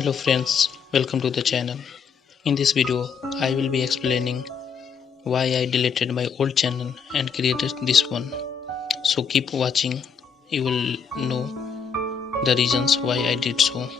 Hello friends, welcome to the channel. In this video, I will be explaining why I deleted my old channel and created this one. So keep watching, you will know the reasons why I did so.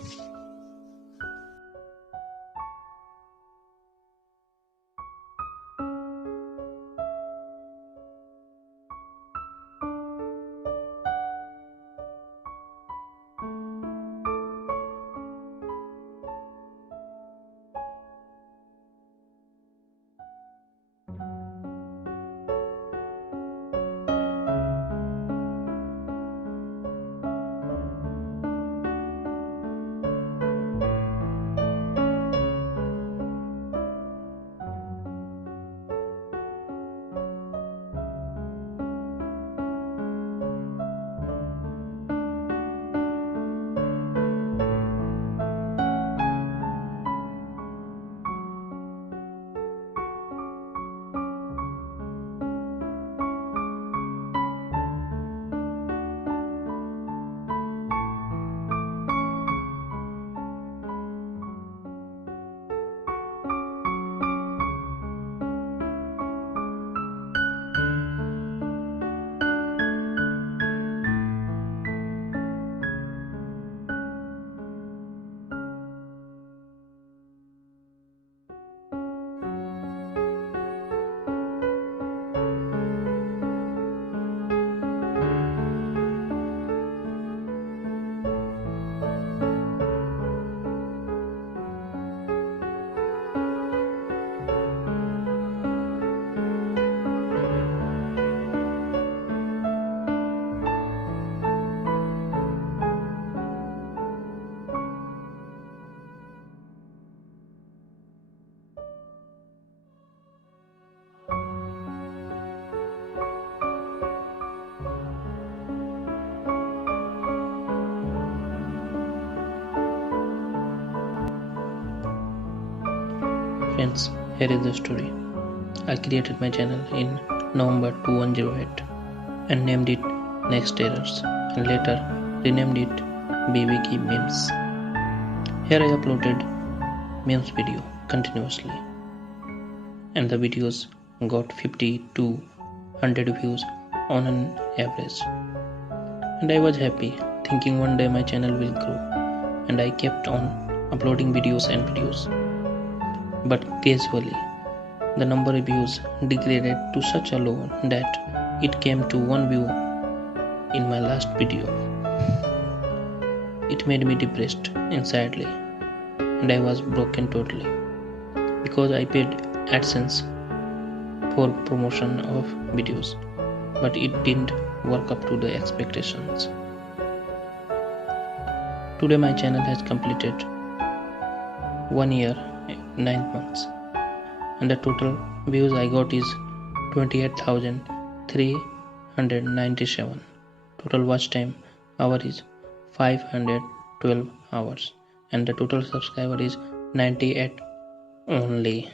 Friends, here is the story. I created my channel in November 2108 and named it Next Errors and later renamed it BBK Memes. Here I uploaded memes video continuously and the videos got 50 to 100 views on an average. And I was happy thinking one day my channel will grow, and I kept on uploading videos and videos. But gradually, the number of views degraded to such a low that it came to 1 view in my last video. It made me depressed insanely, and I was broken totally because I paid AdSense for promotion of videos, but it didn't work up to the expectations. Today my channel has completed 1 year 9 months and the total views I got is 28,397. Total watch time hour is 512 hours and the total subscriber is 98 only.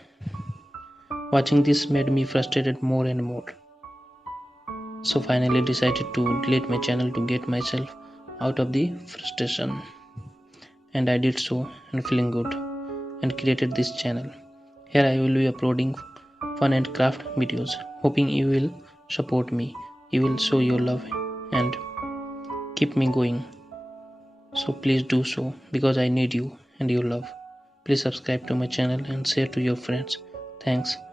Watching this made me frustrated more and more. So finally decided to delete my channel to get myself out of the frustration. And I did so and feeling good and created this channel. Here I will be uploading fun and craft videos, hoping you will support me, you will show your love and keep me going. So please do so because I need you and your love. Please subscribe to my channel and share to your friends. Thanks.